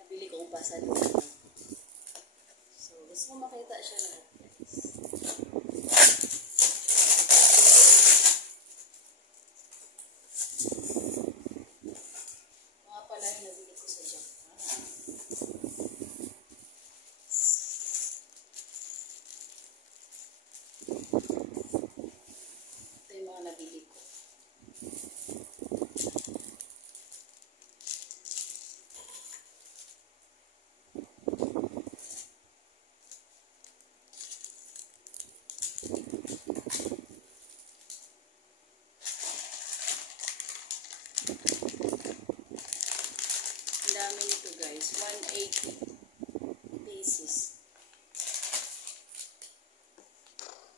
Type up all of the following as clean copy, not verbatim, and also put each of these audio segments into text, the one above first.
nabili kong pasalita. So, gusto ko makita siya na. Mga pala yung nabili ko sa Japan. Ito yung mga nabili ko. Ang dami nito guys, 180 pieces.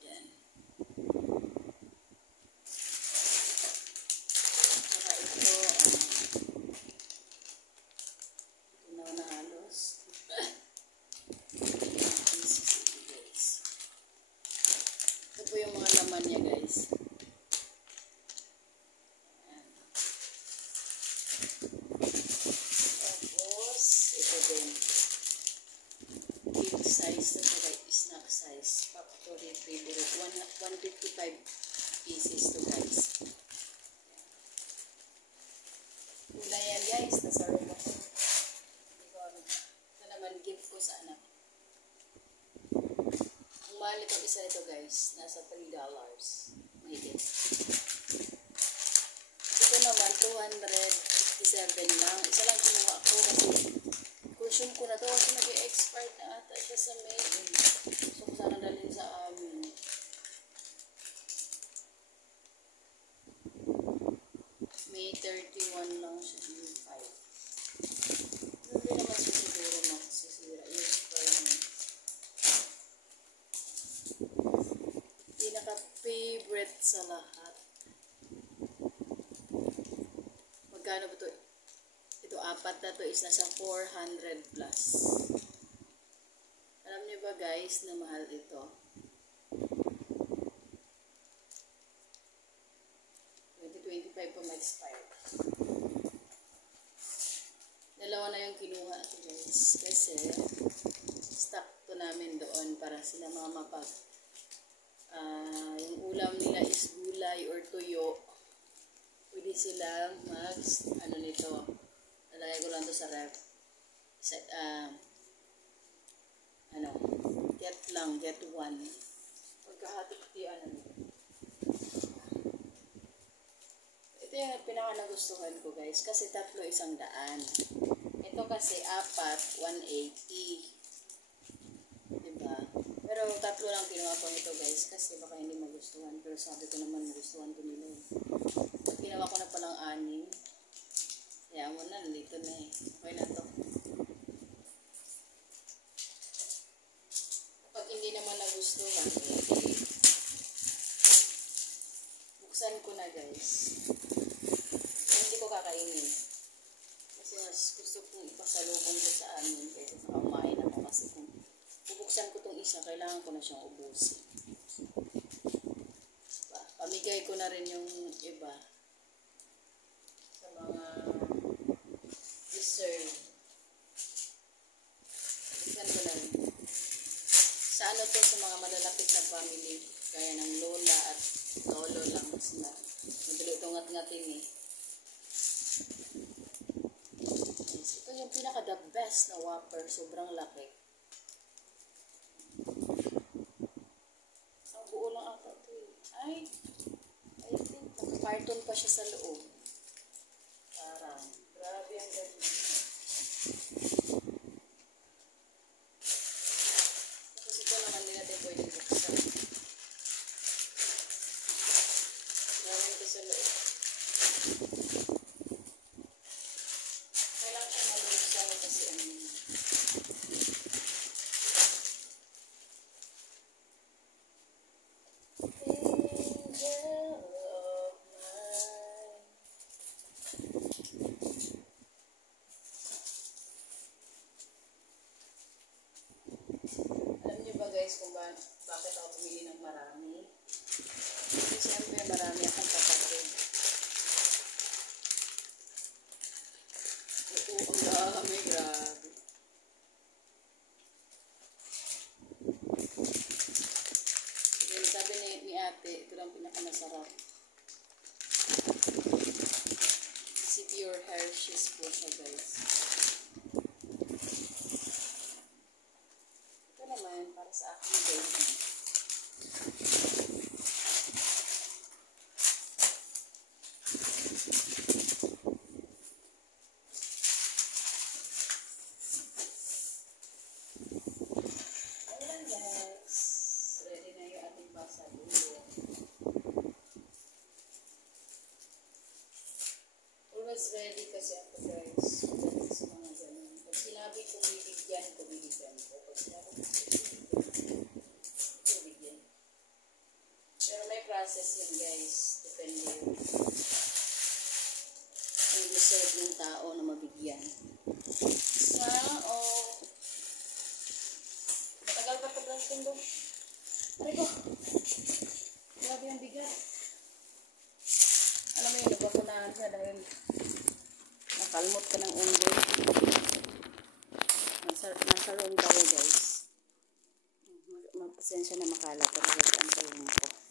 Yan. Saka ito, ito na halos. Pieces ito guys. Ito po yung mga laman niya guys. Big size na saka snack size. Factory favorite. 155 pieces to guys. Kulay yan guys. Nasa room ako. Ito naman gift ko sa anak. Ang mahal ito isa ito guys. Nasa $3. Mahigit. Ito naman 257 lang. Isa lang kinuha ko kasi cushion ko na to kasi nag-expire na ata siya sa May. So, sana dalhin sa amin. May 31 lang siya. May 5. Hindi naman siya siguro magsisira. Yung expire niya. Pinaka-favorite sa lahat. Magkano ba ito? Ito, apat na to is nasa 400 plus. Alam niyo ba guys na mahal ito? 2025 pa ma-expire. Dalawa na yung kinuha ito guys. Kasi stock to namin doon para sila mga mapag yung ulam nila is gulay or tuyo. Pwede silang ano nito. Nalagay ko lang to sa ref. Get lang, get one. Pagkahatik ano. Ito yung pinaka-nagustuhan ko guys. Kasi tatlo 100. Ito kasi 4, 180. Diba? Pero tatlo lang kinuha ko nito guys. Kasi baka hindi magustuhan. Pero sabi ko naman magustuhan ko nila. Pag ginawa ko na palang 6. Kaya mo na, nandito na eh. Okay na to. Kapag hindi naman nagustuhan, buksan ko na guys. Hindi ko kakainin. Kasi mas gusto kong ipasalubong ko sa amin. Kaya sa kumain ako kasi kung bubuksan ko itong isa, kailangan ko na siyang ubusin. Pamigay ko na rin yung iba sa mga dessert. Buksan ko lang. Sa ano to, sa mga malalapit na family, kaya ng lola at lolo lang. Madali ito ngat-ngatin eh. Yes, ito yung pinaka the best na Whopper. Sobrang laki. Ang buo lang ata ito eh. I think naka-carton pa siya sa loob. Parang, grabe ang ganda. Tapos ito naman din natin pwedeng buksan. Grabe ito sa loob. Kailangan siya maluksan kasi alam niyo ba guys kung bakit ako pumili ng marami? Kasi siyempre marami akong kapatid. cheese po siya, guys. Ito naman, para sa aking baby. Ayan, guys. Ready na yung ating pasalubong. Always ready kasi ako, guys. Pagdating sa mga ganun. Pag sinabi kong bibigyan ko. Pag sinabi kong bibigyan. Pero may process yun, guys. Depende yun. Ang deserve ng tao na mabigyan. Matagal pa pag-blasting doon. Aray ko. Grabe yung bigat. Alam mo yun, nabakunahan siya dahil nakalmot ka ng unggoy. Nasa room tayo, guys. Magpasensya na makalat. Pero ang talong ko.